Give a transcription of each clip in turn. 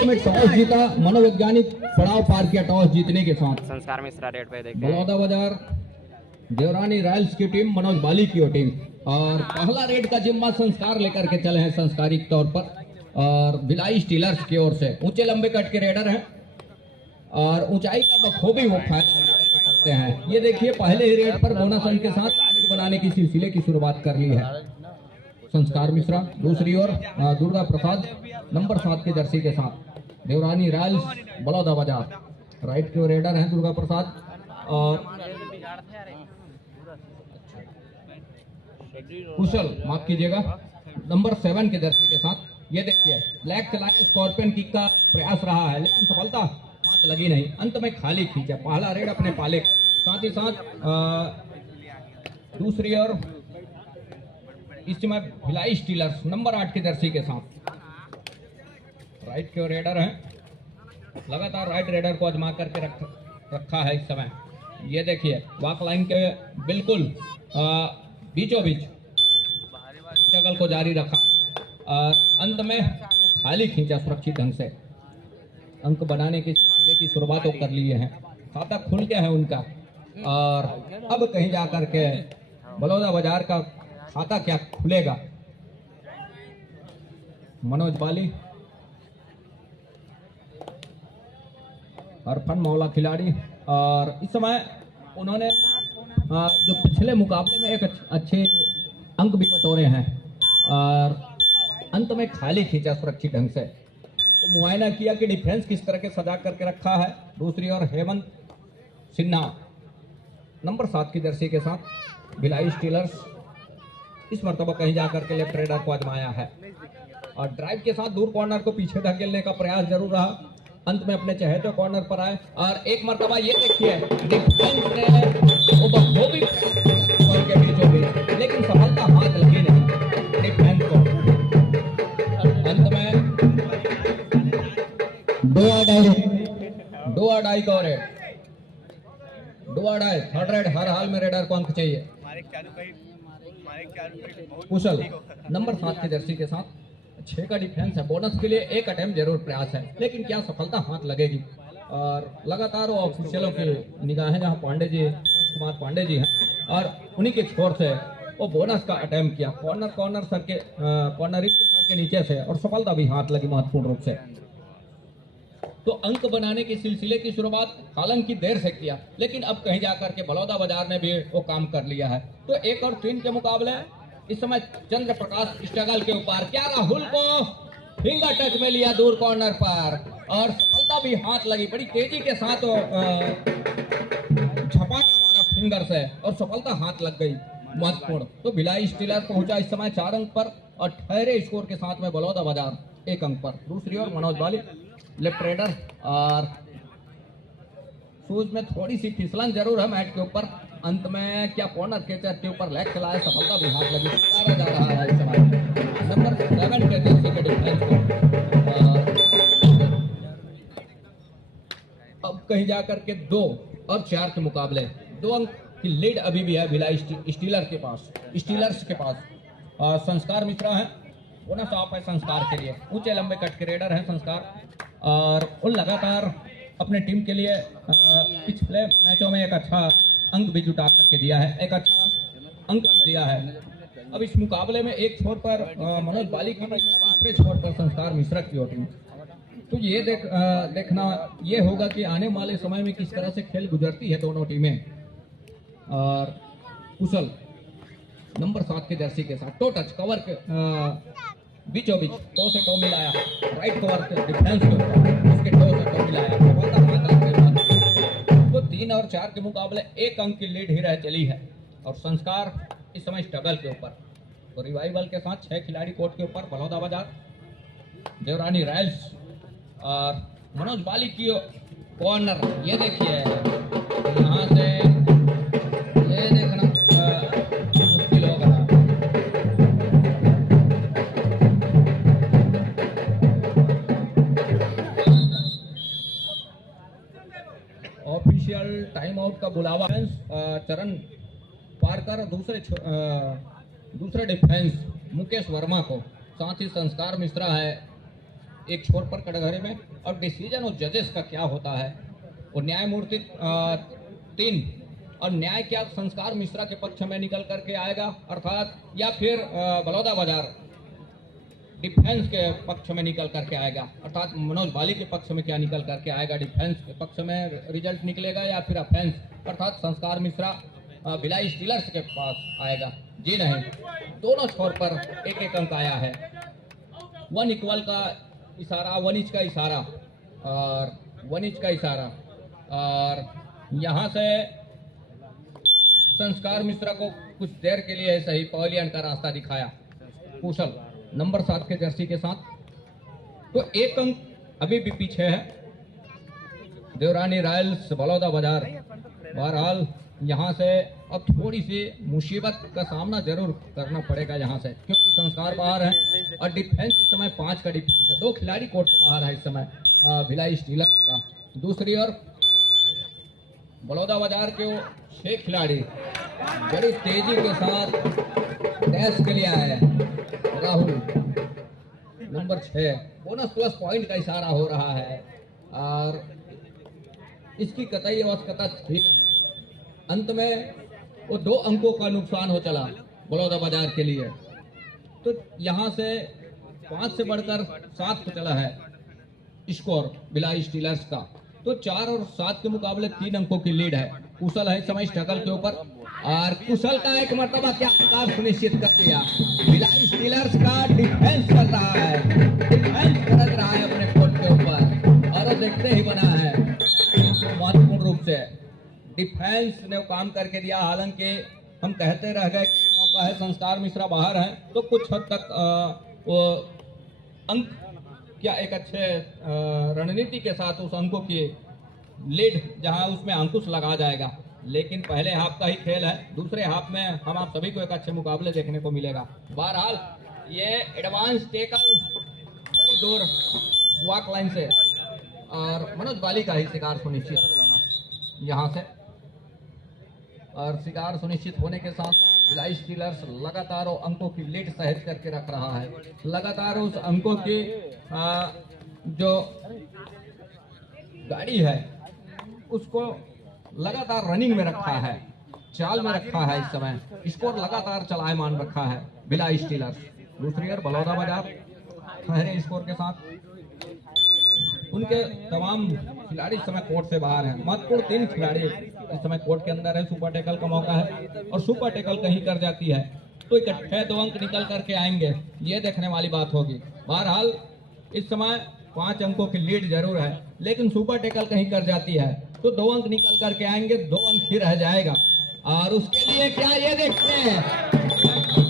में टॉस जीता, मनोवैज्ञानिक पड़ाव पार किया टॉस जीतने के साथ। संस्कार मिश्रा रेड पे देखते बलौदा बाजार देवरानी रॉयल्स की टीम, मनोज बाली की टीम, और पहला रेड का जिम्मा संस्कार लेकर के चले हैं संस्कारिक तौर पर, और भिलाई स्टीलर्स की ओर से ऊंचे लंबे कट के रेडर हैं और ऊंचाई का बखूबी वो फायदा लेकर चलते हैं। ये देखिए पहले ही रेड पर बोनस अंक के साथ बनाने की सिलसिले की शुरुआत कर ली है संस्कार मिश्रा। दूसरी ओर दुर्गा प्रसाद नंबर 7 के जर्सी के साथ देवरानी रॉयल्स बलौदा बाजार, राइट के रेडर हैं दुर्गा प्रसाद, और कुशल माफ कीजिएगा नंबर 7 के जर्सी के साथ। ये देखिए ब्लैक चलाए, स्कॉर्पियन किक का प्रयास रहा है लेकिन सफलता हाथ लगी नहीं, अंत में खाली खींचा पहला रेड अपने पाले। साथ ही साथ दूसरी ओर इस समय भिलाई स्टीलर्स नंबर 8 के जर्सी के साथ राइट के रेडर हैं, लगातार राइट रेडर को आजमा करके रखा है इस समय। ये देखिए वॉक लाइन के बिल्कुल बीचों बीच स्ट्रगल को जारी रखा और अंत में खाली खींचा सुरक्षित ढंग से। अंक बनाने की शुरुआत वो कर लिए हैं, खाता खुल गया है उनका, और अब कहीं जाकर के बलौदा बाजार का खाता क्या खुलेगा। मनोज बाली और फन मौला खिलाड़ी, और इस समय उन्होंने जो पिछले मुकाबले में एक अच्छे अंक भी बटोरे हैं और अंत में खाली खींचा सुरक्षित ढंग से। तो मुआयना किया कि डिफेंस किस तरह के सजा करके रखा है। दूसरी ओर हेमंत सिन्हा नंबर 7 की जर्सी के साथ भिलाई स्टीलर्स इस मर्तबा कहीं जाकर के लेफ्ट रेडर को आजमाया है और ड्राइव के साथ दूर कॉर्नर को पीछे धकेलने का प्रयास जरूर रहा, अंत में अपने चहेते कॉर्नर पर आए और एक मर्तबा ये देखिए डिफेंस ने वो बखूबी के बीचों बीच, लेकिन सफलता हाथ लगी नहीं डिफेंस को। अंत में दो अढ़ाई का रेड, दो अढ़ाई थर्ड रेड, हर हाल में रेडर को अंक चाहिए। कुशल नंबर 7 के जर्सी के साथ 6 का डिफेंस है, बोनस के लिए एक अटेम्प्ट जरूर प्रयास है, लेकिन क्या सफलता हाथ लगेगी। और लगातार वो ऑफिशियलों की निगाहें जहां पांडे जी, कुमार पांडे जी हैं और उन्हीं के छोर से वो बोनस का अटेम्प्ट किया कॉर्नर सर के कॉर्नरिंग के सर के नीचे से, और सफलता भी हाथ लगी महत्वपूर्ण रूप से। तो अंक बनाने के सिलसिले की शुरुआत हालांकि देर से किया, लेकिन अब कहीं जाकर के बलौदा बाजार ने भी वो काम कर लिया है। तो 1 और 3 के मुकाबले इस समय चंद्र प्रकाश स्ट्रगल के ऊपर, क्या राहुल को फिंगर टच में लिया दूर कॉर्नर पर और सफलता भी हाथ लगी, बड़ी तेजी के साथ झपाटा मारा फिंगर से और सफलता हाथ लग गई महत्वपूर्ण। तो भिलाई स्टीलर पहुंचा इस समय 4 अंक पर और ठहरे स्कोर के साथ में बलौदा बाजार 1 अंक पर। दूसरी ओर मनोज बाली लेफ्ट रेडर, और शूज में थोड़ी सी फिसलन जरूर है मैट के ऊपर, अंत में क्या कॉर्नर कैचर के ऊपर लेग चला है, सफलता भी हाथ लगी, उतारा जा रहा है इस समय नंबर 7 के जर्सी के डिफेंस को। अब कहीं जाकर के 2 और 4 के मुकाबले 2 अंक की लीड अभी भी है भिलाई स्टीलर्स के पास। संस्कार मिश्रा है, बोनस ऑफ है संस्कार के लिए, ऊंचे लंबे कट के रेडर हैं संस्कार, और उन लगातार अपने टीम के लिए पिछले मैचों में एक अच्छा अंक भी जुटा करके दिया है, एक अच्छा अंक दिया है। अब इस मुकाबले में एक छोर पर मनोज बाली की, दूसरे छोर पर संस्कार मिश्रा की टीम। तो ये देखना ये होगा कि आने वाले समय में किस तरह से खेल गुजरती है दोनों टीमें। और कुशल नंबर 7 के जर्सी के साथ टो टच कवर के बीचों बीच टो से टो मिलाया, राइट कवर के डिफेंस के ऊपर उसके टो से टो मिलाया, तो 3 और 4 के मुकाबले 1 अंक की लीड ही रह चली है और संस्कार इस समय स्ट्रगल के ऊपर। तो रिवाइवल के साथ 6 खिलाड़ी कोर्ट के ऊपर बलौदा बाजार, देवरानी रॉयल्स और मनोज बाली की कॉर्नर। ये देखिए यहाँ से ये देखना मुश्किल होगा। ऑफिशियल टाइम आउट का बुलावा चरण पारकर दूसरे डिफेंस मुकेश वर्मा को, साथ ही संस्कार मिश्रा है एक छोर पर कटघरे में। और डिसीजन ऑफ जजेस का क्या होता है, और न्यायमूर्ति 3 और न्याय क्या संस्कार मिश्रा के पक्ष में निकल करके आएगा, अर्थात या फिर बलौदा बाजार डिफेंस के पक्ष में निकल करके आएगा, अर्थात मनोज बाली के पक्ष में क्या निकल करके आएगा, डिफेंस के पक्ष में रिजल्ट निकलेगा या फिर अफेंस अर्थात संस्कार मिश्रा भिलाई स्टीलर्स के पास आएगा। जी नहीं, दोनों छोर पर एक एक अंक आया है। 1 इक्वल का इशारा, 1 इंच का इशारा और 1 इंच का इशारा, और यहाँ से संस्कार मिश्रा को कुछ देर के लिए सही पवेलियन का रास्ता दिखाया कुशल नंबर 7 के जर्सी के साथ। तो एक अंक अभी भी पीछे है देवरानी रॉयल्स बलौदा बाजार। बहरहाल यहाँ से अब थोड़ी सी मुसीबत का सामना जरूर करना पड़ेगा यहाँ से, क्योंकि संस्कार बाहर है और डिफेंस इस समय 5 का डिफेंस है। 2 खिलाड़ी कोर्ट से बाहर है इस समय भिलाई स्टीलर्स का। दूसरी ओर बलौदा बाजार के 6 खिलाड़ी बड़ी तेजी के साथ डैश के लिए आए हैं। Rahul number 6 bonus plus point का इशारा हो रहा है और इसकी कतई आवश्यकता थी नहीं। अंत में वो 2 अंकों का नुकसान हो चला बलौदा बाजार के लिए। तो यहाँ से 5 से बढ़कर 7 पे चला है स्कोर भिलाई स्टीलर्स का। तो 4 और 7 के मुकाबले 3 अंकों की लीड है। कुशल है इस समय स्ट्रगल के ऊपर और कुशल का एक मर्तबा क्या प्रकार सुनिश्चित कर दिया। भिलाई स्टीलर्स का डिफेंस कर रहा है, डिफेंस कर रहा है अपने कोर्ट के ऊपर और देखते ही बना है महत्वपूर्ण रूप से। डिफेंस ने वो काम करके दिया। हालांकि हम कहते रह गए कि मौका है, संस्कार मिश्रा बाहर है, तो कुछ हद तक वो अंक क्या एक अच्छे रणनीति के साथ उस अंकों की लीड जहां उसमें अंकुश लगा जाएगा। लेकिन पहले हाफ का ही खेल है, दूसरे हाफ में हम आप सभी को एक अच्छे मुकाबले देखने को मिलेगा। बहरहाल ये एडवांस टेकल बड़ी दूर वॉक लाइन से और मनोज बाली का ही शिकार सुनिश्चित यहाँ से, और शिकार सुनिश्चित होने के साथ भिलाई स्टीलर्स लगातार अंकों की लीड सहित करके रख रहा है। लगातार उस अंकों की जो गाड़ी है उसको लगातार रनिंग में रखा है, चाल में रखा है। इस समय स्कोर लगातार चलायमान रखा है भिलाई स्टीलर्स। दूसरी ओर बलौदा बाजार ठहरे स्कोर के साथ। उनके तमाम खिलाड़ी इस समय कोर्ट से बाहर हैं। महत्वपूर्ण 3 खिलाड़ी इस समय कोर्ट के अंदर है। सुपर टेकल का मौका है और सुपर टेकल कहीं कर जाती है तो इकट्ठे 2 अंक निकल करके आएंगे, ये देखने वाली बात होगी। बहरहाल इस समय 5 अंकों की लीड जरूर है, लेकिन सुपर टेकल कहीं कर जाती है तो 2 अंक निकल करके आएंगे, 2 अंक ही रह जाएगा। और उसके लिए क्या ये देखते हैं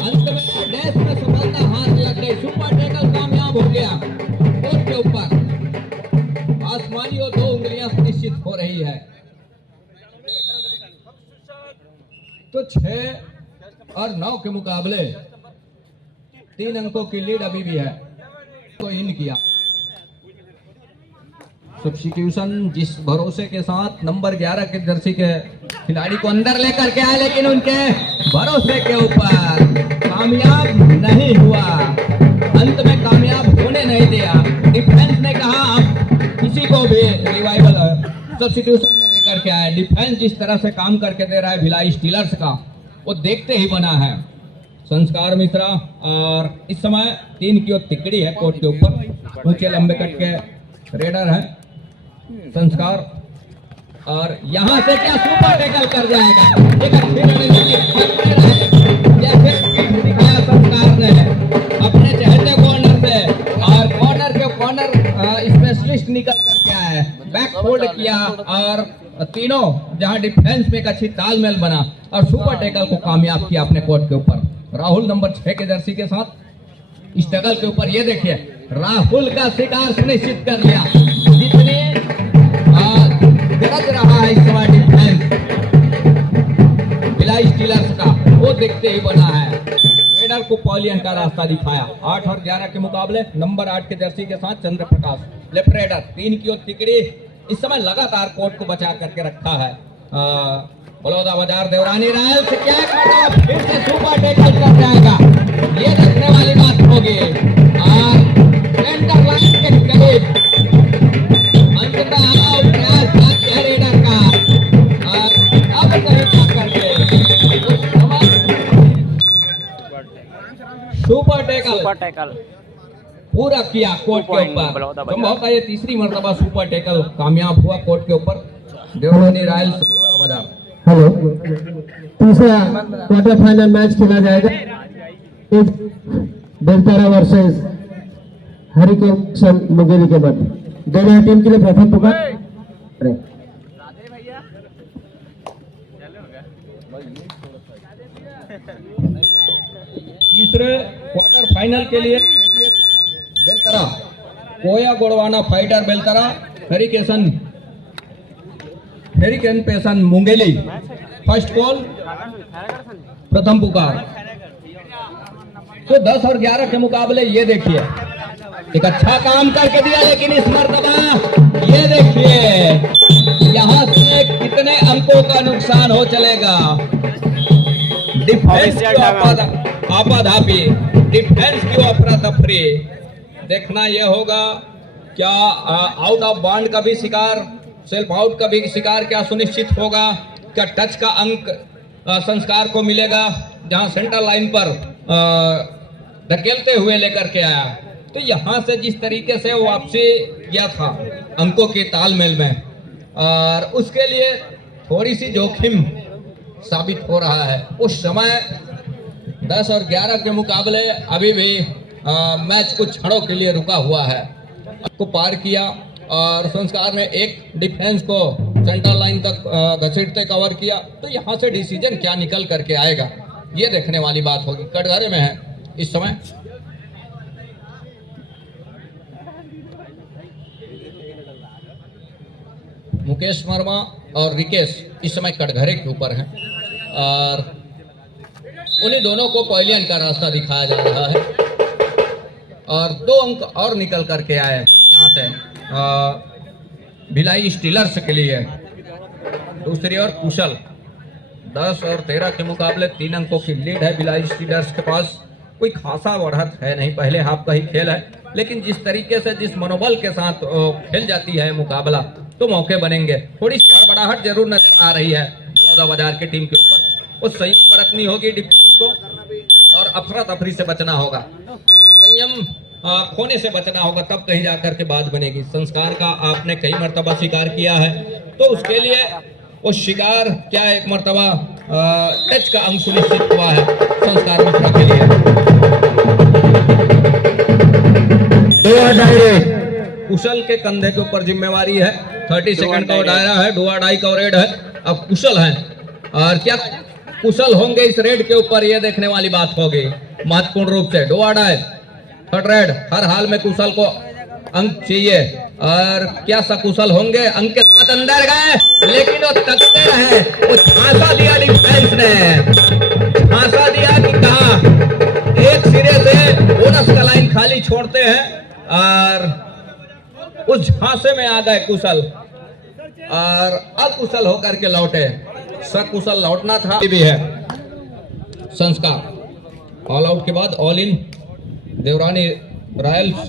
अंत में डैश में सफलता हाथ लग गई। सुपर टेकल कामयाब हो गया कोर्ट के ऊपर। आसमानी और 2 उंगलियां सुनिश्चित हो रही है। तो 6 और 9 के मुकाबले 3 अंकों की लीड अभी भी है। तो इन किया सब्स्टिट्यूशन जिस भरोसे के साथ नंबर 11 के जर्सी के खिलाड़ी को अंदर लेकर के आए, लेकिन उनके भरोसे के ऊपर कामयाब नहीं हुआ। अंत में कामयाब होने नहीं दिया। डिफेंस ने कहा आप किसी को भी रिवाइवल सब्स्टिट्यूशन में लेकर के आए। डिफेंस जिस तरह से काम करके दे रहा है भिलाई स्टीलर्स का, वो देखते ही बना है संस्कार मिश्रा। और इस समय 3 की ओर तिकड़ी है कोर्ट के ऊपर, ऊंचे लंबे कट के रेडर है संस्कार। और यहां से क्या सुपर टैकल कर जाएगा। एक अच्छी जैसे दिखाया संस्कार ने अपने चहते कॉर्नर से, और कॉर्नर के कॉर्नर स्पेशलिस्ट निकल करके आए, बैक फोल्ड किया और तीनों जहां डिफेंस में एक अच्छी तालमेल बना और सुपर टैकल को कामयाब किया अपने कोर्ट के ऊपर। राहुल नंबर 6 के जर्सी के साथ स्ट्रगल के ऊपर ये देखिए राहुल का शिकार सुनिश्चित कर लिया। जितने गरज रहा है इस समय डिफेंस भिलाई स्टीलर्स का, वो देखते ही बना है। रेडर को पवेलियन का रास्ता दिखाया। 8 और 11 के मुकाबले नंबर 8 के जर्सी के साथ चंद्र प्रकाश लेफ्ट रेडर। 3 की ओर तिकड़ी इस समय लगातार कोर्ट को बचा करके रखा है। बलौदा बाजार देवरानी रॉयल्स क्या करना, फिर से सुपर टैकल कर जाएगा, ये देखने वाली बात होगी। और सेंटर लाइन के सुपर टैकल पूरा किया कोर्ट के ऊपर। संभव था ये तीसरी मर्तबा सुपर टैकल कामयाब हुआ कोर्ट के ऊपर देवरानी रॉयल्स बाजार। हेलो, तीसरा क्वार्टर फाइनल मैच खेला जाएगा बेलतारा वर्सेस हरिकेन मुंगेली के मध्य। दोनों टीम के लिए प्रथम पुकार। तीसरे क्वार्टर फाइनल के लिए बेलतरा कोया गोड़वाना फाइटर बेलतरा हेरिकेन पेशन मुंगेली। फर्स्ट कॉल प्रथम पुकार। तो 10 और 11 के मुकाबले ये देखिए एक अच्छा काम करके दिया, लेकिन इस मर्तबा ये देखिए यहाँ से कितने अंकों का नुकसान हो चलेगा। डिफेंस की आपाधापी, डिफेंस की अफरा तफरी। देखना यह होगा क्या आउट ऑफ बाउंड का भी शिकार, सेल्फ आउट का भी शिकार क्या सुनिश्चित होगा? क्या टच का अंक संस्कार को मिलेगा जहां सेंटर लाइन पर धकेलते हुए लेकर के आया? तो यहां से जिस तरीके से वापसी किया था अंकों के तालमेल में, और उसके लिए थोड़ी सी जोखिम साबित हो रहा है। उस समय 10 और 11 के मुकाबले अभी भी मैच कुछ क्षणों के लिए रुका हुआ है। को पार किया और संस्कार ने एक डिफेंस को सेंटर लाइन तक घसीटते कवर किया। तो यहाँ से डिसीजन क्या निकल करके आएगा ये देखने वाली बात होगी। कटघरे में है इस समय मुकेश वर्मा और रिकेश इस समय कटघरे के ऊपर हैं और उन्हीं दोनों को पहले अंक का रास्ता दिखाया जा रहा है और 2 अंक और निकल करके आए यहाँ से भिलाई स्टीलर्स के लिए। दूसरी ओर कुशल 10 और 13 के मुकाबले 3 अंकों की लीड है भिलाई स्टीलर्स के पास। कोई खासा बढ़त है नहीं, पहले हाफ का ही खेल है, लेकिन जिस तरीके से जिस मनोबल के साथ खेल जाती है मुकाबला तो मौके बनेंगे। थोड़ी सी हड़बड़ाहट जरूर नजर आ रही है बलौदा बाजार की टीम के ऊपर। उस संयम बरतनी होगी डिफेंस को और अफरा तफरी से बचना होगा, संयम खोने से बचना होगा, तब कहीं जाकर के बात बनेगी। संस्कार का आपने कई मर्तबा शिकार किया है तो उसके लिए वो शिकार क्या एक मर्तबा टच का अंक सुनिश्चित हुआ है संस्कार मित्रा के लिए। कुशल के कंधे के ऊपर जिम्मेवारी है। 30 सेकंड का दायरा है, डुआ डाई का रेड है। अब कुशल है और क्या कुशल होंगे इस रेड के ऊपर ये देखने वाली बात होगी महत्वपूर्ण रूप से। डुआ डाई थर्ड रेड, हर हाल में कुशल को अंक चाहिए और क्या सकुशल होंगे? अंक के साथ अंदर गए लेकिन वो तकते रहे। वो झांसा दिया डिफेंस ने, झांसा दिया कि कहा एक सिरे से बोनस का लाइन खाली छोड़ते हैं और उस झांसे में आ गए कुशल और अकुशल होकर के लौटे। सकुशल लौटना था भी है। संस्कार ऑल आउट के बाद ऑल इन देवरानी रॉयल्स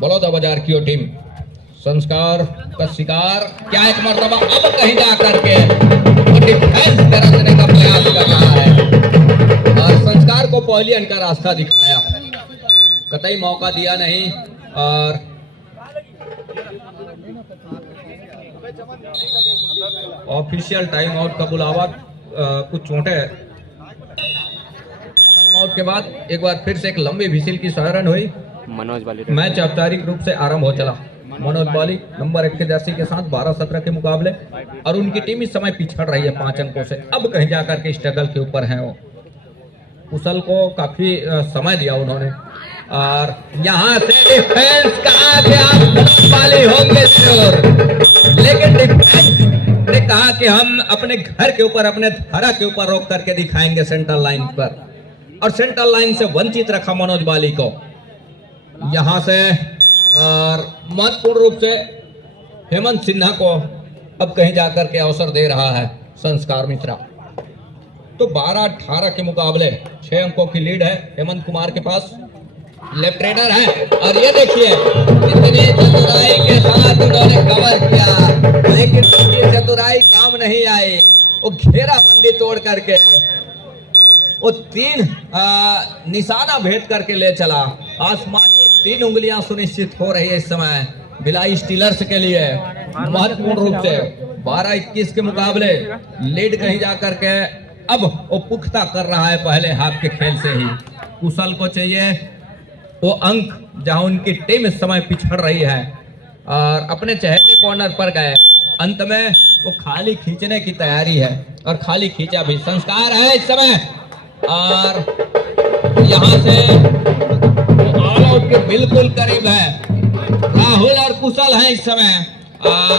बलौदा बाजार की वो टीम। संस्कार का शिकार क्या एक मर्तबा अब कहीं जा करके डिफेंस करने का प्रयास कर रहा है और संस्कार को पहली अंक का रास्ता दिखाया, कतई मौका दिया नहीं। और ऑफिशियल टाइम आउट का बुलावा, कुछ चोटें आउट के बाद एक बार फिर से एक लंबी विसिल की सायरन हुई। मनोज बाली मैच औपचारिक रूप से आरंभ हो चला। मनोज बाली नंबर 1 के जर्सी के साथ 12-17 के मुकाबले और उनकी टीम इस समय पिछड़ रही है 5 अंकों से। अब कहीं जाकर के स्ट्रगल के ऊपर है वो। कुशल को काफी समय दिया उन्होंने और यहाँ से डिफेंस कहा कि आप मनोज बाली होंगे जरूर, लेकिन डिफेंस ने कहा कि हम अपने घर के ऊपर अपने धारा के ऊपर रोक करके दिखाएंगे सेंटर लाइन पर, और सेंटर लाइन से वंचित रखा मनोज बाली को। यहां से और महत्वपूर्ण रूप से हेमंत सिन्हा को अब कहीं जाकर के अवसर दे रहा है संस्कार मिश्रा। तो 12-18 के मुकाबले 6 अंकों की लीड है हेमंत कुमार के पास। लेफ्ट रेडर है और ये देखिए इतनी चतुराई के साथ उन्होंने कवर किया, लेकिन उनकी चतुराई काम नहीं आई। वो घेराबंदी तोड़ करके वो 3 निशाना भेद करके ले चला। आसमानी 3 उंगलियां सुनिश्चित हो रही है इस समय भिलाई स्टीलर्स के लिए महत्वपूर्ण रूप से। 12-21 के मुकाबले लीड कहीं जाकर के अब वो पुख्ता कर रहा है पहले हाफ के खेल से ही। कुशल को चाहिए वो अंक जहां उनकी टीम इस समय पिछड़ रही है और अपने चहेते कॉर्नर पर गए। अंत में वो खाली खींचने की तैयारी है और खाली खींचा भी। संस्कार है इस समय और यहां से ऑल आउट के बिल्कुल करीब है। राहुल और कुशल है इस समय और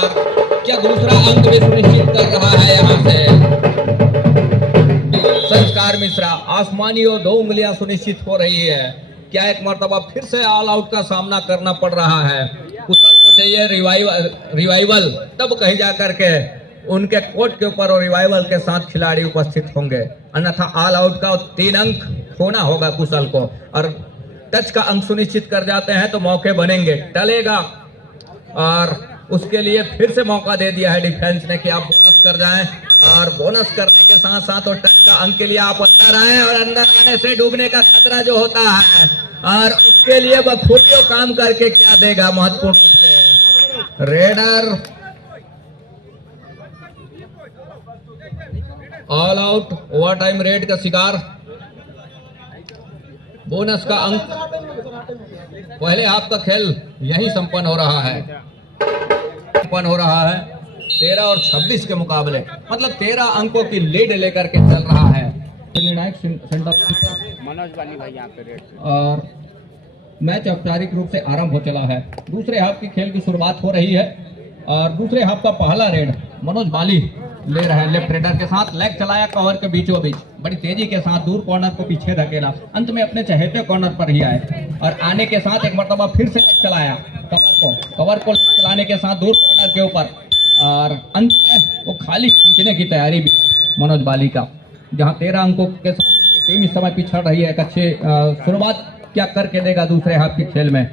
क्या दूसरा अंक भी सुनिश्चित कर रहा है यहां से संस्कार मिश्रा। आसमानी और 2 उंगलियां सुनिश्चित हो रही है। क्या एक मर्तबा फिर से ऑल आउट का सामना करना पड़ रहा है। कुशल को चाहिए रिवाइवल, तब कहीं जाकर के उनके कोर्ट के ऊपर और रिवाइवल के साथ खिलाड़ी उपस्थित होंगे, अन्यथा ऑल आउट का 3 अंक होना होगा कुशल को। और टच का अंक सुनिश्चित कर जाते हैं तो मौके बनेंगे, टलेगा और उसके लिए फिर से मौका दे दिया है डिफेंस ने कि आप बोनस कर जाएं और बोनस करने के साथ साथ और टच का अंक के लिए आप अंदर आए और अंदर आने से डूबने का खतरा जो होता है और उसके लिए बखूबी काम करके क्या देगा महत्वपूर्ण रूप से। Raider all out, over time red का शिकार, बोनस का अंक। पहले हाफ का खेल यही संपन्न हो रहा है 13 और 26 के मुकाबले, मतलब 13 अंकों की लीड लेकर के चल रहा है निर्णायक मनोज बाली भाई यहाँ पे रेड और मैच औपचारिक रूप से आरंभ हो चला है। दूसरे हाफ की खेल की शुरुआत हो रही है और दूसरे हाफ का पहला रेड मनोज बाली ले रहे हैं। लेफ्ट रेडर के साथ लेग चलाया कवर के बीचों बीच, बड़ी तेजी के साथ दूर कॉर्नर को पीछे धकेला, अंत में अपने चहेते कॉर्नर पर ही आए और आने के साथ एक मरतबा फिर से लेग चलाया कवर को चलाने के साथ दूर कॉर्नर के ऊपर और अंत में वो खाली खींचने की तैयारी भी मनोज बाली का, जहां 13 अंकों के साथ टीम इस समय पिछड़ रही है। एक अच्छी शुरुआत क्या करके देगा दूसरे हाफ के खेल में।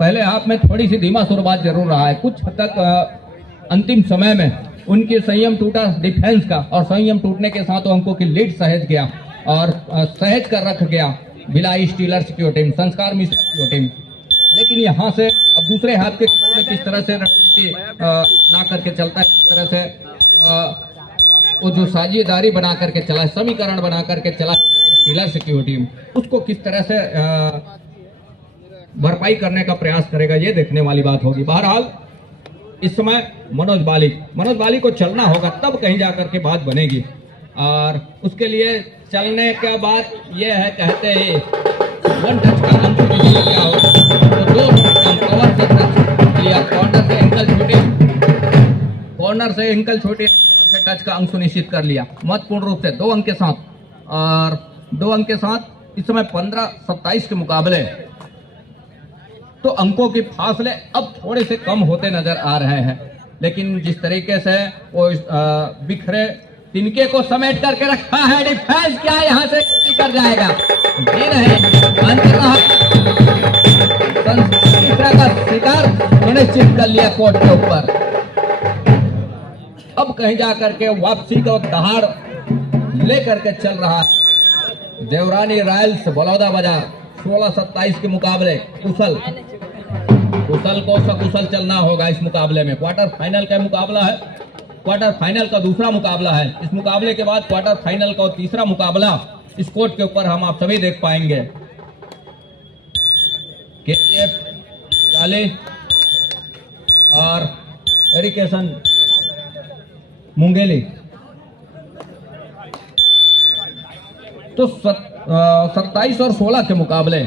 पहले हाफ में थोड़ी सी धीमा शुरुआत जरूर रहा है, कुछ हद तक अंतिम समय में उनकी संयम टूटा डिफेंस का और संयम टूटने के साथ अंकों की लीड सहेज गया और सहेज कर रख गया भिलाई स्टीलर्स की टीम, संस्कार मिश्रा की टीम। लेकिन यहाँ से अब दूसरे हाफ के खेल में किस तरह से रणनीति ना करके चलता है, किस तरह से वो जो साझेदारी बना करके चला, समीकरण बना करके चला स्टीलर्स की टीम, उसको किस तरह से भरपाई करने का प्रयास करेगा, ये देखने वाली बात होगी। बहरहाल इस समय मनोज बाली को चलना होगा, तब कहीं जाकर के बात बनेगी और उसके लिए चलने के बाद ये है कहते हैं 1 टच का अंक क्या हो तो 2 कवर से टच लिया, कॉर्नर से एंकल छोटी से टच का अंक सुनिश्चित कर लिया महत्वपूर्ण रूप से 2 अंक के साथ। और 2 अंक के साथ इस समय 15-27 के मुकाबले तो अंकों के फासले अब थोड़े से कम होते नजर आ रहे हैं, लेकिन जिस तरीके से वो बिखरे तिनके को समेट करके रखा है डिफेंस, क्या यहां से कर जाएगा जी नहीं, का शिकार सुनिश्चित कर लिया कोर्ट के ऊपर। अब कहीं जाकर के वापसी का दहाड़ लेकर के चल रहा है देवरानी रॉयल्स बलौदा बाजार 16-27 के मुकाबले। कुशल को सकुशल चलना होगा इस मुकाबले में। क्वार्टर फाइनल का मुकाबला है, क्वार्टर फाइनल का दूसरा मुकाबला है। इस मुकाबले के बाद क्वार्टर फाइनल का तीसरा मुकाबला इस कोर्ट के ऊपर हम आप सभी देख पाएंगे। केजीएफ जाले और एरिकेशन मुंगेली। तो 27 और 16 के मुकाबले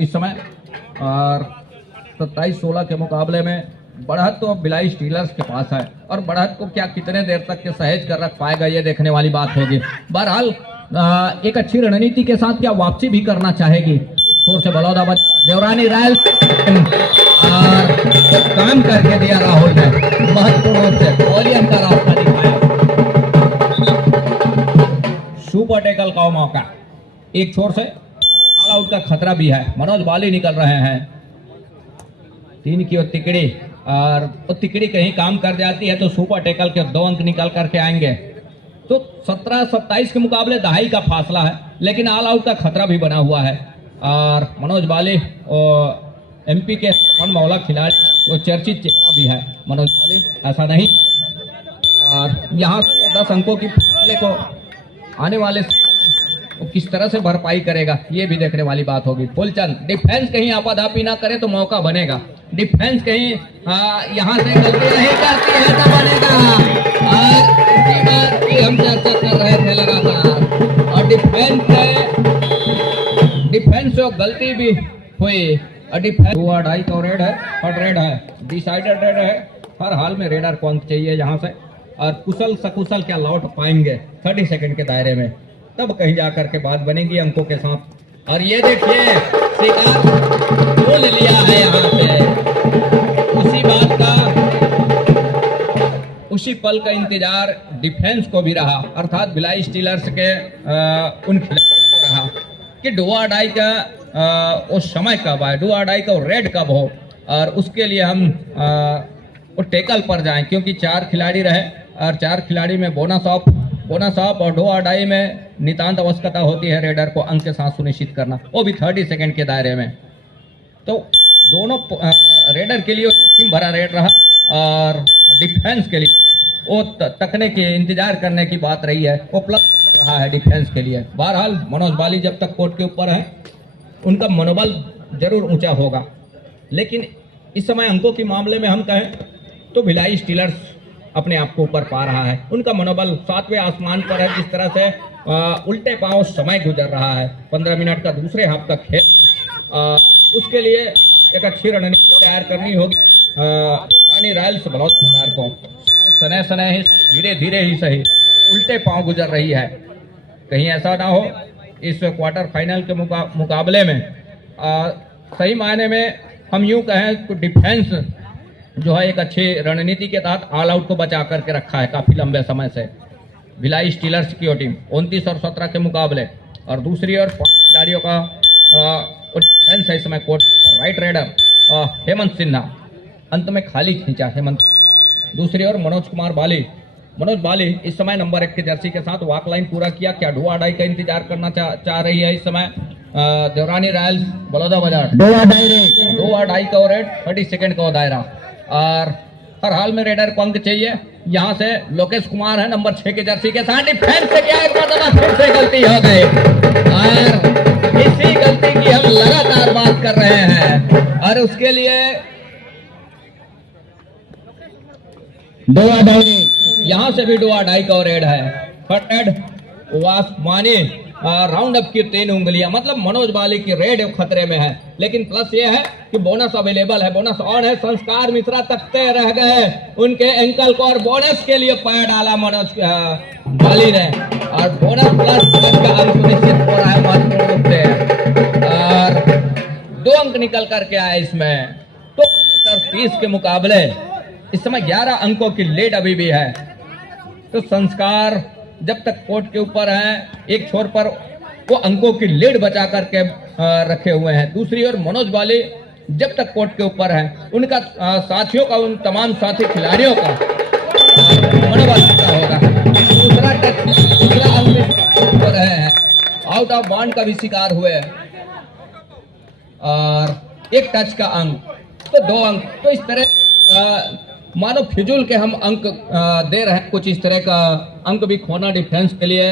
इस समय और 27-16 के मुकाबले में बढ़त तो अब भिलाई स्टीलर्स के पास है और बढ़त को क्या कितने देर तक के सहेज कर रख पाएगा ये देखने वाली बात होगी। बहरहाल एक अच्छी रणनीति के साथ क्या वापसी भी करना चाहेगी छोर से बलौदा देवरानी रॉयल और काम करके दिया राहुल ने महत्वपूर्ण रूप से ऑलियन का रास्ता दिखाया। सुपर टैकल का मौका, एक छोर से ऑल आउट का खतरा भी है। मनोज बाली निकल रहे हैं, 3 की तिकड़ी और वो तिकड़ी कहीं काम कर जाती है तो सुपर टैकल के 2 अंक निकल करके आएंगे। तो 17-27 के मुकाबले दहाई का फासला है, लेकिन ऑल आउट का खतरा भी बना हुआ है। और मनोज बाली एमपी के मनमौला खिलाड़ी, वो चर्चित चेहरा भी है मनोज बाली, ऐसा नहीं। और यहाँ 10 अंकों की फासले को आने वाले वो किस तरह से भरपाई करेगा, ये भी देखने वाली बात होगी। फुलचंद डिफेंस कहीं आपाधापी ना करे तो मौका बनेगा। डिफेंस कहीं यहाँ से गलती नहीं करती है तो बनेगा। और इसी बात की हम चर्चा कर रहे थे लगातार। और डिफेंस से गलती भी हुई। और डिफेंस 2.5 का रेड है और रेड है, डिसाइडेड रेड है। हर हाल में रेडर को अंक चाहिए यहाँ से। और कुशल सकुशल क्या लौट पाएंगे 30 सेकंड के दायरे में, तब कहीं जाकर के बात बनेगी अंकों के साथ। और ये देखिए शिकार बोल लिया है यहाँ से। उसी बात का, उसी पल का इंतजार डिफेंस को भी रहा, अर्थात भिलाई स्टीलर्स के उन खिलाड़ियों को रहा कि डू और डाई का वो समय कब आए, डू और डाई का रेड कब हो, और उसके लिए हम वो टेकल पर जाएं। क्योंकि 4 खिलाड़ी रहे और 4 खिलाड़ी में बोनस ऑफ और डो और डाई में नितांत आवश्यकता होती है रेडर को अंक के साथ सुनिश्चित करना, वो भी 30 सेकंड के दायरे में। तो दोनों रेडर के लिए जोखिम भरा रेड रहा और डिफेंस के लिए वो तकने के इंतजार करने की बात रही है, वो प्लस रहा है डिफेंस के लिए। बहरहाल मनोज बाली जब तक कोर्ट के ऊपर है उनका मनोबल जरूर ऊंचा होगा, लेकिन इस समय अंकों के मामले में हम कहें तो भिलाई स्टीलर्स अपने आप को ऊपर पा रहा है। उनका मनोबल 7वें आसमान पर है। जिस तरह से उल्टे पांव समय गुजर रहा है 15 मिनट का दूसरे हाफ का खेल में, उसके लिए एक अच्छी रणनीति तैयार करनी होगी रानी रॉयल्स बलौदाबाजार को। सने सने ही धीरे धीरे ही सही उल्टे पांव गुजर रही है, कहीं ऐसा ना हो इस क्वार्टर फाइनल के मुकाबले में सही मायने में हम यूं कहें तो डिफेंस जो है एक अच्छी रणनीति के तहत ऑल आउट को बचा करके रखा है काफी लंबे समय से भिलाई स्टीलर्स की टीम 29 और 17 के मुकाबले। और दूसरी ओर 5 खिलाड़ियों का डिफेंस है इस समय कोर्ट पर। राइट रेडर हेमंत सिन्हा अंत में खाली खींचा हेमंत। दूसरी ओर मनोज बाली इस समय नंबर 1 के जर्सी के साथ वॉक लाइन पूरा किया। क्या डुआ डाई का इंतजार करना चाह रही है इस समय देवरानी रॉयल्स बलौदाबाजार। डुआ डाई का रेड 30 सेकंड का दायरा। और हर हाल में रेडर को अंक चाहिए। यहाँ से लोकेश कुमार है नंबर 6 के जर्सी के साथ। डिफेंस से क्या एक मरतबा फिर से गलती हो गई और इसी गलती की हम लगातार बात कर रहे हैं। और उसके लिए यहाँ से भी डुआ डाई का रेड है। फटेड वासमानी राउंड अप की 3 उंगलियां, मतलब मनोज बाली की रेड खतरे में है। लेकिन प्लस ये है कि बोनस अवेलेबल है, बोनस ऑन है। संस्कार मिश्रा तकते रह गए उनके एंकल को और बोनस के लिए पैर डाला मनोज बाली ने और बोनस प्लस का अंक सुनिश्चित हो रहा है महत्वपूर्ण रूप से। और 2 अंक निकल करके आए इसमें। तो 30 के मुकाबले इस समय 11 अंकों की लीड अभी भी है। तो संस्कार जब तक कोर्ट के ऊपर है एक छोर पर वो अंकों की लीड बचा करके रखे हुए हैं। दूसरी ओर मनोज बाली जब तक कोर्ट के ऊपर है उनका साथियों का, उन तमाम साथी खिलाड़ियों का मनोबल होगा। दूसरा अंक रहे हैं, आउट ऑफ बाउंड का भी शिकार हुए और 1 टच का अंक, तो 2 अंक। तो इस तरह मानो फिजूल के हम अंक दे रहे हैं। कुछ इस तरह का अंक भी खोना डिफेंस के लिए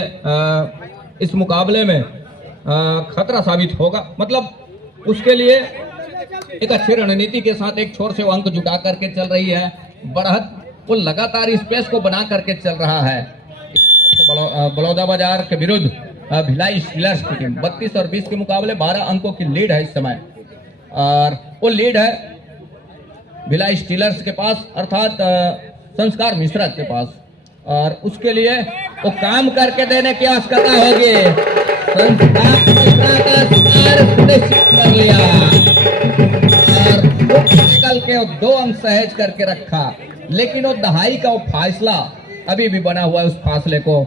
इस मुकाबले में खतरा साबित होगा। मतलब उसके लिए एक अच्छी रणनीति के साथ एक छोर से वो अंक जुटा करके चल रही है। बढ़त वो लगातार स्पेस को बना करके चल रहा है। बलौदाबाजार के विरुद्ध भिलाई स्टीलर्स की टीम 32 और 20 के मुकाबले 12 अंकों की लीड है इस समय। और वो लीड है भिलाई स्टीलर्स के पास, अर्थात संस्कार मिश्रा के पास। और उसके लिए वो काम करके देने की आवश्यकता होगी। संस्कार मिश्रा का शिकार सुनिश्चित कर लिया और निकल के 2 अंक सहज करके रखा। लेकिन वो दहाई का वो फासला अभी भी बना हुआ है, उस फासले को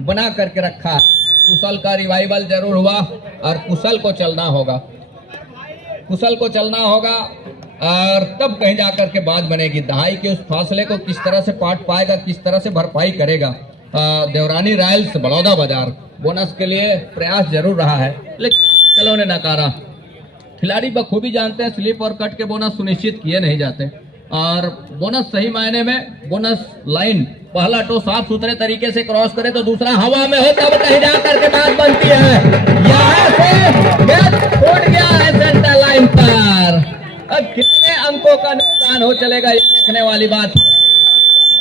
बना करके रखा। कुशल का रिवाइवल जरूर हुआ और कुशल को चलना होगा और तब कहीं जाकर के बात बनेगी। दहाई के उस फासले को किस तरह से पाट पाएगा, किस तरह से भरपाई करेगा। देवरानी रॉयल्स बलौदा बाजार बोनस के लिए प्रयास जरूर रहा है, लेकिन चलो ने नकारा। खिलाड़ी बखूबी जानते हैं स्लिप और कट के बोनस सुनिश्चित किए नहीं जाते, और बोनस सही मायने में बोनस लाइन पहला टो साफ सुथरे तरीके से क्रॉस करे तो दूसरा हवा में हो तब कहीं जाकर के बात बनती है। यहाँ से गेंद छूट गया है सेंटर लाइन पर। अब कितने अंकों का नुकसान हो चलेगा ये देखने वाली बात।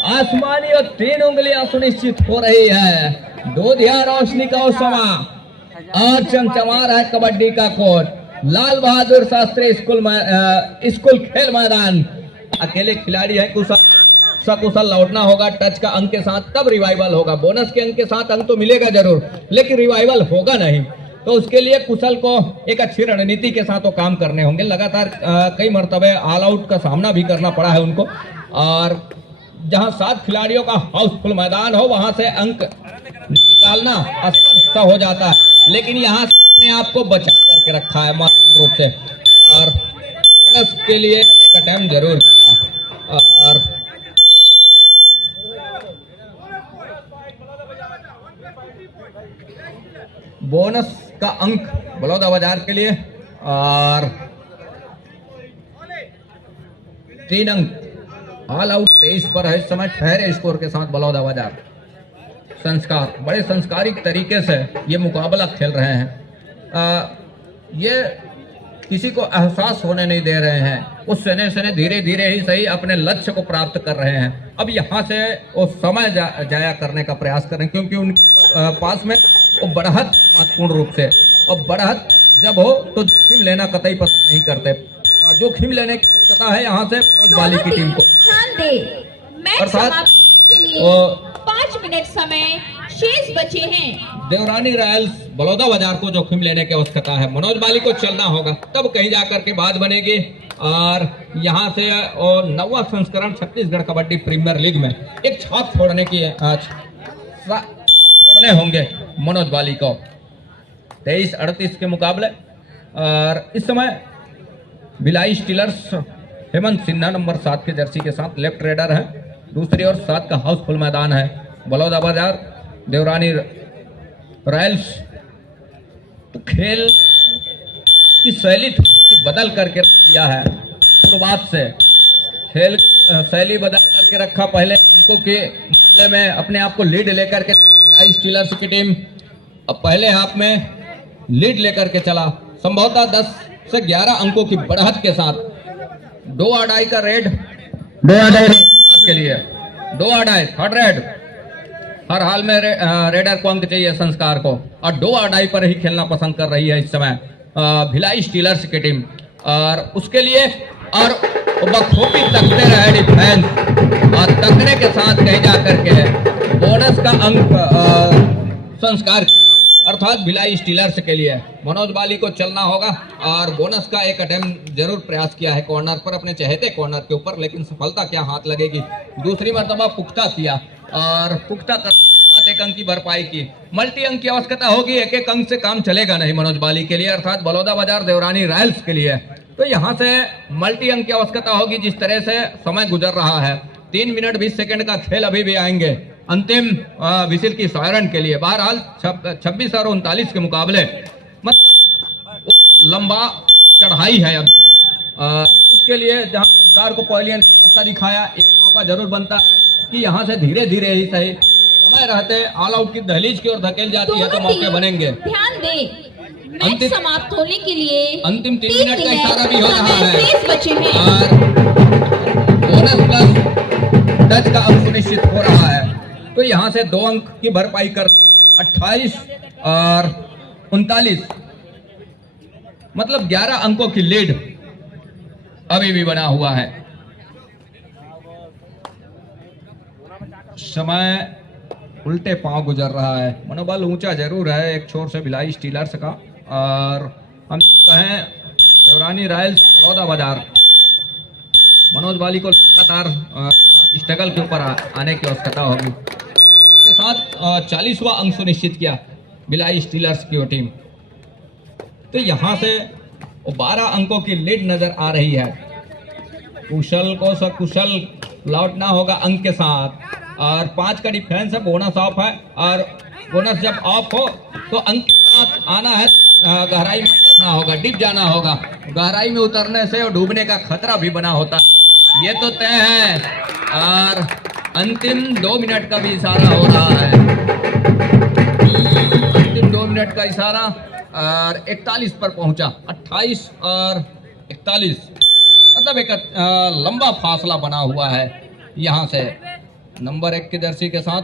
आसमानी और 3 उंगलियां सुनिश्चित हो रही है। दूधिया रोशनी का समा और चमचमा रहा है कबड्डी का कोच। लाल बहादुर शास्त्री स्कूल खेल मैदान। अकेले खिलाड़ी है, कुशल सकुशल लौटना होगा टच का अंक के साथ, तब रिवाइवल होगा। बोनस के अंक के साथ अंक तो मिलेगा जरूर, लेकिन रिवाइवल होगा नहीं। तो उसके लिए कुशल को एक अच्छी रणनीति के साथ वो काम करने होंगे। लगातार कई मर्तबे ऑल आउट का सामना भी करना पड़ा है उनको, और जहां 7 खिलाड़ियों का हाउसफुल मैदान हो वहां से अंक निकालना आसान हो जाता है, लेकिन यहाँ से अपने आप को बचा करके रखा है महत्वपूर्ण रूप से, और बोनस के लिए एक अटेम्प्ट जरूर किया। और बोनस का अंक बलौदा बाजार के लिए और 3 अंक ऑल आउट 23 पर है इस समय ठहरे स्कोर के साथ बलौदा बाजार। संस्कार बड़े संस्कारिक तरीके से ये मुकाबला खेल रहे हैं। ये किसी को एहसास होने नहीं दे रहे हैं, वो सने सने धीरे धीरे ही सही अपने लक्ष्य को प्राप्त कर रहे हैं। अब यहाँ से वो समय जाया करने का प्रयास करें, क्योंकि उनके पास में वो बढ़त महत्वपूर्ण रूप से, और बढ़त जब हो तो जोखिम लेना कतई पसंद नहीं करते। जोखिम लेने की आवश्यकता है यहाँ से मनोज बाली की टीम को। अर्थात 5 मिनट समय शेष बचे हैं। देवरानी रॉयल्स बलौदा बाजार को जोखिम लेने की आवश्यकता है। मनोज बाली को चलना होगा, तब कहीं जाकर के बात बनेगी। और यहाँ से 9वां संस्करण छत्तीसगढ़ कबड्डी प्रीमियर लीग में एक छाप छोड़ने होंगे मनोज बाली को 23-38 के मुकाबले। और इस समय भिलाई स्टीलर्स हेमंत सिन्हा नंबर 7 के जर्सी के साथ लेफ्ट रेडर है। दूसरी ओर 7 का हाउसफुल मैदान है बलौदा बाजार देवरानी रॉयल्स। तो खेल की शैली बदल करके दिया है, शुरुआत से खेल शैली बदल करके रखा। पहले अंकों के मामले में अपने आप को लीड लेकर के भिलाई स्टीलर्स की टीम अब पहले हाफ में लीड लेकर के चला, संभवतः 10 से 11 अंकों की बढ़त के साथ। 2 अढ़ाई का रेड, 2 अढ़ाई के लिए 2 अढ़ाई थर्ड रेड। हर हाल में रेडर को अंक चाहिए संस्कार को, और 2 अढ़ाई पर ही खेलना पसंद कर रही है इस समय भिलाई स्टीलर्स की टीम। और उसके लिए और बखूबी तकते रहे डिफेंस, और तकने के साथ कहीं जाकर के बोनस का अंक संस्कार अर्थात भिलाई स्टीलर्स के लिए। मनोज बाली को चलना होगा, और बोनस का एक अटेम्प्ट जरूर प्रयास किया है कॉर्नर पर, अपने चहेते कॉर्नर के ऊपर, लेकिन सफलता क्या हाथ लगेगी। दूसरी मर्तबा पुख्ता किया, और पुख्ता करने के साथ 1 अंक की भरपाई की। मल्टी अंक की आवश्यकता होगी, 1-1 अंक से काम चलेगा नहीं मनोज बाली के लिए, अर्थात बलौदा बाजार देवरानी रॉयल्स के लिए। तो यहाँ से मल्टी अंक की आवश्यकता होगी। जिस तरह से समय गुजर रहा है, 3 मिनट 20 सेकंड का खेल अभी भी आएंगे अंतिम विसिल की सायरन के लिए। बहरहाल 26 और 39 के मुकाबले मतलब लंबा चढ़ाई है अभी। उसके लिए जहां संस्कार को पॉइलियन रास्ता दिखाया, एक मौका जरूर बनता है कि यहाँ से धीरे धीरे ही सही समय रहते ऑल आउट की दहलीज की ओर धकेल जाती है, तो मौके बनेंगे। ध्यान दें, मैच समाप्त होने के लिए अंतिम 3 मिनट का इशारा भी हो रहा है, शेष बचे हैं। और बोनस प्लस टच का अंक सुनिश्चित हो रहा है। तो यहाँ से 2 अंक की भरपाई कर 28 और 39, मतलब 11 अंकों की लीड अभी भी बना हुआ है। समय उल्टे पांव गुजर रहा है। मनोबल ऊंचा जरूर है एक छोर से भिलाई स्टीलर्स का, और हम कहें देवरानी रॉयल्स बलौदा बाजार मनोज बाली को लगातार स्ट्रगल के ऊपर आने की आवश्यकता होगी। इसके साथ 40वां अंक सुनिश्चित किया भिलाई स्टीलर्स की वो टीम। तो यहाँ से 12 अंकों की लीड नजर आ रही है। कुशल को सकुशल लौटना होगा अंक के साथ। और 5 का डिफेंस है, बोनस ऑफ है। और बोनस जब ऑफ हो तो अंक के साथ आना है, गहराई में उतरना होगा, डिप जाना होगा। गहराई में उतरने से और डूबने का खतरा भी बना होता है। ये तो तय है। और अंतिम 2 मिनट का भी इशारा हो रहा है, अंतिम 2 मिनट का इशारा। और 41 पर पहुंचा, 28 और 41, मतलब एक लंबा फासला बना हुआ है यहाँ से नंबर 1 की जर्सी के साथ।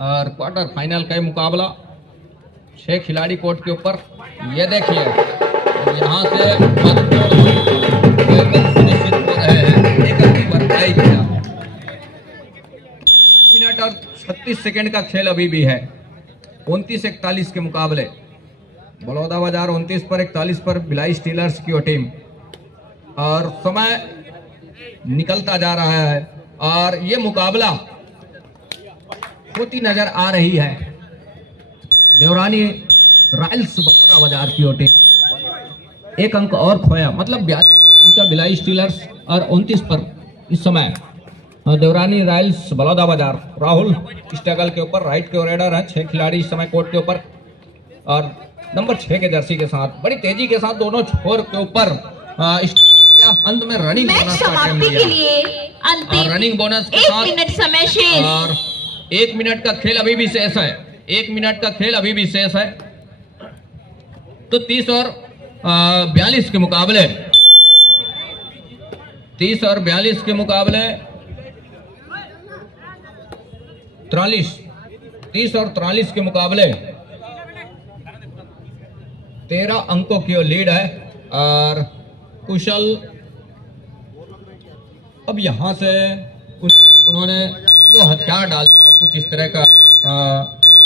और क्वार्टर फाइनल का मुकाबला 6 खिलाड़ी कोर्ट के ऊपर। ये देखिए यहाँ से सुनिश्चित हो रहे हैं, एक अंक की बढ़ाई किया। 1 मिनट और 36 सेकंड का खेल अभी भी है। 29-41 के मुकाबले बलौदाबाजार 29 पर 41 पर भिलाई स्टीलर्स की टीम। और समय निकलता जा रहा है और ये मुकाबला होती नजर आ रही है। देवरानी रॉयल्स बलौदाबाजार की टीम 1 अंक और खोया, मतलब 42 पहुंचा भिलाई स्टीलर्स। और 29 पर इस समय देवरानी रॉयल्स बलौदाबाजार। राहुल स्ट्रगल के ऊपर, राइट के रेडर है। 6 खिलाड़ी इस समय कोर्ट के ऊपर और नंबर 6 के जर्सी के साथ बड़ी तेजी के साथ दोनों छोर के ऊपर अंत में रनिंग बोनस का टाइम समाप्ति के लिया। लिए अंतिम रनिंग बोनस के 1 साथ मिनट समय शेष। और 1 मिनट का खेल अभी भी शेष है, 1 मिनट का खेल अभी भी शेष है। तो 30 और 42 के मुकाबले, 30 और 42 के मुकाबले 43, 30 और 43 के मुकाबले 13 अंकों की लीड है। और कुशल अब यहां से उन्होंने जो हथियार डाल कुछ इस तरह का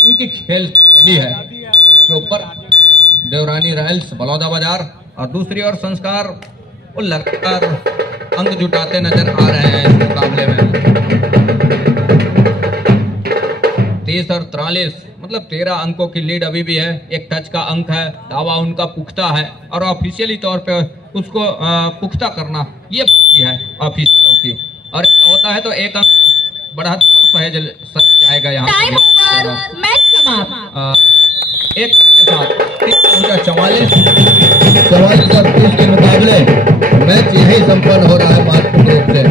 उनकी खेल शैली है के ऊपर देवरानी रॉयल्स बलौदाबाजार। और दूसरी ओर संस्कार वो लगातार अंक जुटाते नजर आ रहे हैं इस मुकाबले में। 30 और 43, मतलब 13 अंकों की लीड अभी भी है। 1 टच का अंक है, दावा उनका पुख्ता है और ऑफिशियली तौर पे उसको पुख्ता करना ये बाकी है ऑफिशियलों की। और ऐसा होता है तो 1 अंक बढ़ाता और सहज जाएगा यहाँ टाइम ओवर, मैच समाप्त। 1 के साथ 44 और 30 के मुकाबले मैच यही संपन्न हो रहा है महत्वपूर्ण रूप से।